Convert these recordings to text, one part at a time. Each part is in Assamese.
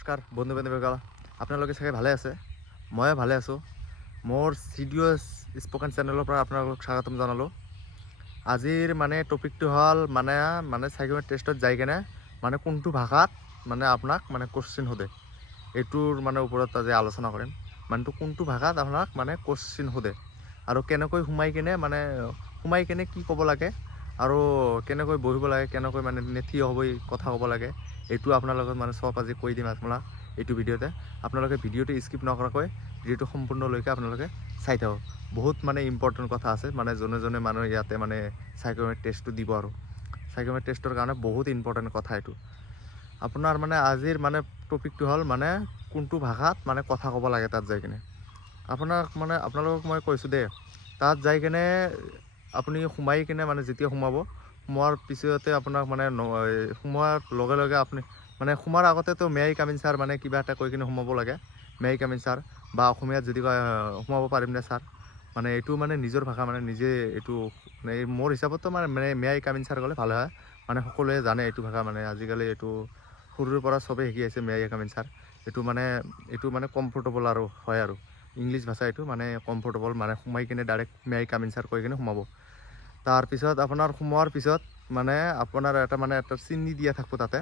নমস্কাৰ বন্ধু বান্ধৱীসকল, আপোনালোকে চাগে ভালে আছে। ময়ো ভালে আছোঁ। মোৰ চিডিঅ'ছ স্পকেন চেনেলৰ পৰা আপোনালোকক স্বাগতম জনালোঁ। আজিৰ টপিকটো হ'ল চাইক'মেট্ৰিক টেষ্টত যাই কেনে কোনটো ভাষাত আপোনাক কোশ্চিন সোধে, এইটোৰ ওপৰত আজি আলোচনা কৰিম। কোনটো ভাষাত আপোনাক কোশ্চিন সোধে আৰু কেনেকৈ সোমাই কেনে কি ক'ব লাগে আৰু কেনেকৈ বহিব লাগে, কেনেকৈ থিয় হৈ কথা ক'ব লাগে, এইটো আপোনাৰ লগত চব আজি কৈ দিম আপোনাক এইটো ভিডিঅ'তে। আপোনালোকে ভিডিঅ'টো স্কিপ নকৰাকৈ ভিডিঅ'টো সম্পূৰ্ণলৈকে আপোনালোকে চাই থাকক। বহুত ইম্পৰ্টেণ্ট কথা আছে, যোনে যোনে ইয়াতে চাইক'মেট্ৰিক টেষ্টটো দিব আৰু চাইক'মেট্ৰিক টেষ্টৰ কাৰণে বহুত ইম্পৰ্টেণ্ট কথা এইটো। আপোনাৰ আজিৰ টপিকটো হ'ল কোনটো ভাষাত কথা ক'ব লাগে তাত যাই কিনে। আপোনালোকক মই কৈছোঁ দেই, তাত যাই কিনে আপুনি সোমাই কিনে যেতিয়া সোমোৱাৰ পিছতে আপোনাক সোমোৱাৰ লগে লগে আপুনি সোমাৰ আগতেতো may I come in sir কিবা এটা কৈ কিনে সোমাব লাগে। May I come in sir, বা অসমীয়াত যদি কয় সোমাব পাৰিমনে ছাৰ, এইটো নিজৰ ভাষা, নিজে এইটো মোৰ হিচাপততো may I come in sir ক'লে ভাল হয়। সকলোৱে জানে এইটো ভাষা, আজিকালি এইটো সৰুৰ পৰা চবেই শিকি আছে may I come in sir. এইটো কমফৰ্টেবল আৰু হয় আৰু ইংলিছ ভাষা, এইটো কমফৰ্টেবল, সোমাই কিনে direct may I come in sir কৈ কিনে সোমাব। তাৰপিছত আপোনাৰ সোমোৱাৰ পিছত আপোনাৰ এটা চিনি দিয়া থাকিব, তাতে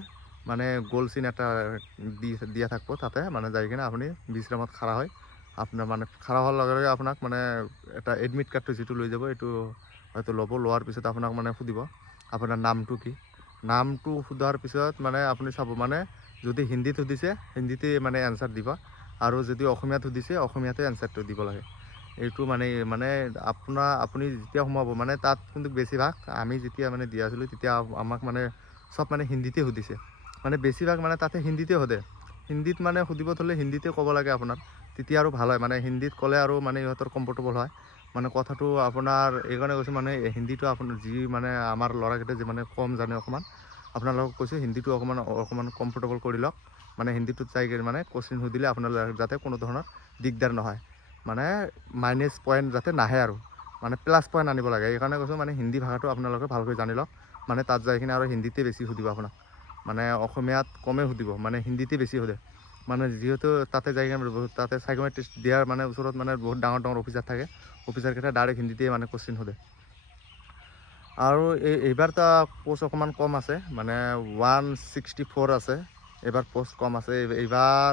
গ'ল চিন এটা দিয়া থাকিব। তাতে যাই কিনে আপুনি বিশ্ৰামত খাৰা হয়। আপোনাৰ খাৰা হোৱাৰ লগে লগে আপোনাক এটা এডমিট কাৰ্ডটো যিটো লৈ যাব, এইটো হয়তো ল'ব। লোৱাৰ পিছত আপোনাক সুধিব আপোনাৰ নামটো কি। নামটো সোধাৰ পিছত আপুনি চাব, যদি হিন্দীত সুধিছে হিন্দীতে এনচাৰ দিব, আৰু যদি অসমীয়াত সুধিছে অসমীয়াতে এনচাৰটো দিব লাগে। এইটো আপুনি যেতিয়া সোমাব, তাত কিন্তু বেছিভাগ আমি যেতিয়া দি আছিলোঁ তেতিয়া আমাক চব হিন্দীতে সুধিছে। বেছিভাগ তাতে হিন্দীতে সোধে। হিন্দীত সুধিব থ'লে হিন্দীতে ক'ব লাগে আপোনাৰ, তেতিয়া আৰু ভাল হয়। হিন্দীত ক'লে আৰু ইহঁতৰ কমফৰ্টেবল হয় কথাটো আপোনাৰ। এইকাৰণে কৈছোঁ হিন্দীটো আপোনাৰ যি আমাৰ ল'ৰাকেইটা যি কম জানে অকণমান, আপোনালোকক কৈছোঁ হিন্দীটো অকণমান কমফৰ্টেবল কৰি লওক। হিন্দীটোত চাই কোশ্চিন সুধিলে আপোনালোকৰ যাতে কোনো ধৰণৰ দিগদাৰ নহয়, মাইনাছ পইণ্ট যাতে নাহে আৰু প্লাছ পইণ্ট আনিব লাগে। এইকাৰণে কৈছোঁ হিন্দী ভাষাটো আপোনালোকে ভালকৈ জানি লওক। তাত যাই কিনে আৰু হিন্দীতে বেছি সুধিব আপোনাক, অসমীয়াত কমেই সুধিব, হিন্দীতে বেছি সোধে। যিহেতু তাতে যাই কিনে তাতে চাইক'মেট্ৰিক টেষ্ট দিয়াৰ ওচৰত বহুত ডাঙৰ ডাঙৰ অফিচাৰ থাকে। অফিচাৰকেইটা ডাইৰেক্ট হিন্দীতে কোশ্চিন সোধে। আৰু এইবাৰতো পোষ্ট অকণমান কম আছে, 164 আছে এইবাৰ পোষ্ট কম আছে। এইবাৰ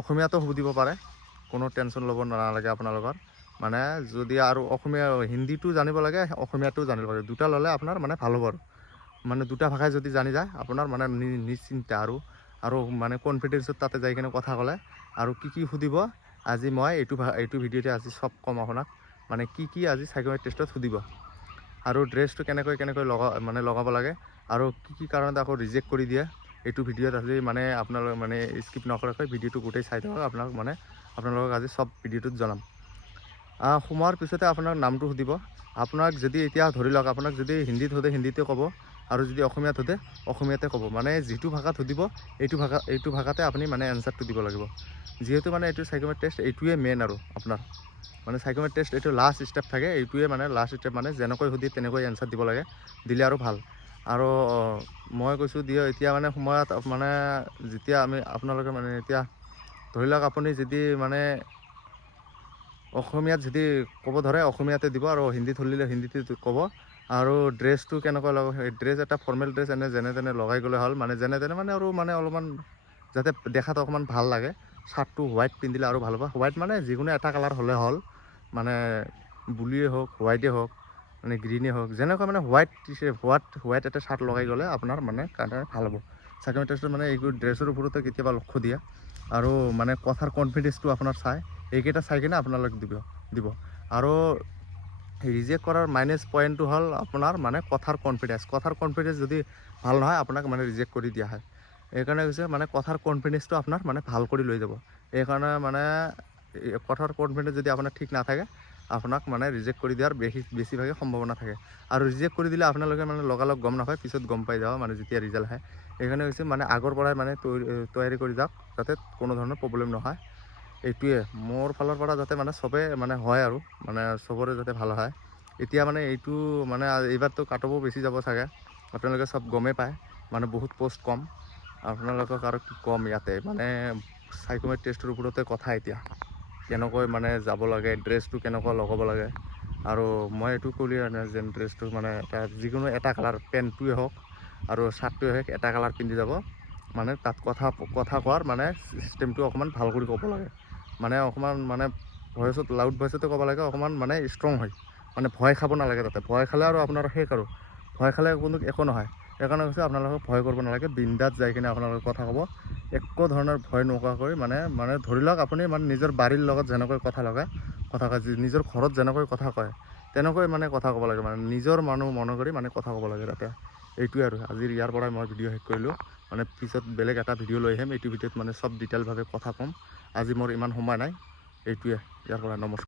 অসমীয়াতো সুধিব পাৰে, কোনো টেনশ্যন ল'ব নালাগে আপোনালোকৰ। যদি আৰু অসমীয়া হিন্দীটো জানিব লাগে, অসমীয়াটো জানিব লাগে, দুটা ল'লে আপোনাৰ ভাল হ'ব আৰু দুটা ভাষাই যদি জানি যায় আপোনাৰ নিশ্চিন্ত আৰু কনফিডেন্সত তাতে যাই কিনে কথা ক'লে। আৰু কি কি সুধিব আজি মই এইটো ভিডিঅ'তে আজি চব ক'ম আপোনাক, কি আজি চাইক'মেট্ৰিক টেষ্টত সুধিব, আৰু ড্ৰেছটো কেনেকৈ লগাব লাগে, আৰু কি কাৰণত আকৌ ৰিজেক্ট কৰি দিয়ে। এইটো ভিডিঅ'ত আজি আপোনালোকে স্কিপ নকৰাকৈ ভিডিঅ'টো গোটেই চাই থাকক। আপোনালোকক আজি চব ভিডিঅ'টোত জনাম। সোমোৱাৰ পিছতে আপোনাৰ নামটো সুধিব। আপোনাক যদি এতিয়া ধৰি লওক, আপোনাক যদি হিন্দীত সোধে হিন্দীতে ক'ব, আৰু যদি অসমীয়াত সোধে অসমীয়াতে ক'ব। যিটো ভাষাত সুধিব এইটো ভাষাতে আপুনি এনচাৰটো দিব লাগিব। যিহেতু এইটো চাইক'মেট্ৰিক টেষ্ট, এইটোৱে মেইন আৰু আপোনাৰ চাইক'মেট্ৰিক টেষ্ট এইটো লাষ্ট ষ্টেপ থাকে। এইটোৱে লাষ্ট ষ্টেপ, যেনেকৈ সুধি তেনেকৈ এনচাৰ দিব লাগে, দিলে আৰু ভাল। আৰু মই কৈছোঁ এতিয়া সময়ত যেতিয়া আপোনালোকে এতিয়া ধৰি লওক, আপুনি যদি অসমীয়াত যদি ক'ব ধৰে অসমীয়াতে দিব, আৰু হিন্দীত ধৰিলে হিন্দীতে ক'ব। আৰু ড্ৰেছটো কেনেকুৱা লগাব, ড্ৰেছ এটা ফৰ্মেল ড্ৰেছ যেনে তেনে লগাই গ'লে হ'ল, যেনে তেনে আৰু অলপমান যাতে দেখাত অকণমান ভাল লাগে। শ্বাৰ্টটো হোৱাইট পিন্ধিলে আৰু ভাল হ'ব। হোৱাইট যিকোনো এটা কালাৰ হ'লে হ'ল, ব্লুৱে হওক, হোৱাইটে হওক, গ্ৰীণে হওক, যেনেকুৱা হোৱাইট এটা শ্বাৰ্ট লগাই গ'লে আপোনাৰ কাৰণে ভাল হ'ব। চাইক'মেট্ৰিক টেষ্টত এইটো ড্ৰেছৰ ওপৰতে কেতিয়াবা লক্ষ্য দিয়ে, আৰু কথাৰ কনফিডেন্সটো আপোনাৰ চাই, এইকেইটা চাই কিনে আপোনালোকে দিব। আৰু ৰিজেক্ট কৰাৰ মাইনাছ পইণ্টটো হ'ল আপোনাৰ কথাৰ কনফিডেন্স যদি ভাল নহয় আপোনাক ৰিজেক্ট কৰি দিয়া হয়। এইকাৰণে কৈছে কথাৰ কনফিডেন্সটো আপোনাৰ ভাল কৰি লৈ যাব। এইকাৰণে কথাৰ কনফিডেন্স যদি আপোনাৰ ঠিক নাথাকে, আপোনাক ৰিজেক্ট কৰি দিয়াৰ বেছিভাগে সম্ভাৱনা থাকে। আৰু ৰিজেক্ট কৰি দিলে আপোনালোকে লগালগ গম নাপায়, পিছত গম পাই যাব যেতিয়া ৰিজাল্ট আহে। সেইকাৰণে হৈছে আগৰ পৰাই তৈয়াৰী কৰি যাওক, যাতে কোনো ধৰণৰ প্ৰব্লেম নহয়। এইটোৱে মোৰ ফালৰ পৰা, যাতে চবে হয় আৰু চবৰে যাতে ভাল হয়। এতিয়া এইটো এইবাৰতো কাট অফো বেছি যাব চাগে, আপোনালোকে চব গমেই পায়, বহুত পষ্ট কম। আপোনালোকক আৰু কি ক'ম ইয়াতে মানে চাইকোমেট্ৰিক টেষ্টৰ ওপৰতে কথা এতিয়া কেনেকৈ মানে যাব লাগে ড্ৰেছটো কেনেকুৱা লগাব লাগে আৰু মই এইটো ক'লোৱে যেন ড্ৰেছটো মানে এটা যিকোনো এটা কালাৰ পেণ্টটোৱে হওক আৰু চাৰ্টটোৱে হওক এটা কালাৰ পিন্ধি যাব মানে তাত কথা কোৱাৰ মানে চিষ্টেমটো অকণমান ভাল কৰি ক'ব লাগে মানে অকণমান মানে ভইচত লাউড ভইচতে ক'ব লাগে অকণমান মানে ষ্ট্ৰং হয় মানে ভয় খাব নালাগে তাতে ভয় খালে আৰু আপোনাৰ শেষ আৰু ভয় খালে কোনো একো নহয় সেইকাৰণে কৈছে আপোনালোকে ভয় কৰিব নালাগে বিন্দাত যাই কিনে আপোনালোকে কথা ক'ব একো ধৰণৰ ভয় নোকোৱাকৈ মানে ধৰি লওক আপুনি মানে নিজৰ বাৰীৰ লগত যেনেকৈ কথা কয় নিজৰ ঘৰত যেনেকৈ কথা কয় তেনেকৈ মানে কথা ক'ব লাগে মানে নিজৰ মানুহ মনে কৰি মানে কথা ক'ব লাগে তাতে এইটোৱে আৰু আজিৰ ইয়াৰ পৰাই মই ভিডিঅ' শেষ কৰিলোঁ মানে পিছত বেলেগ এটা ভিডিঅ' লৈ আহিম এইটো ভিডিঅ'ত মানে চব ডিটেইলভাৱে কথা ক'ম আজি মোৰ ইমান সময় নাই এইটোৱে ইয়াৰ পৰা নমস্কাৰ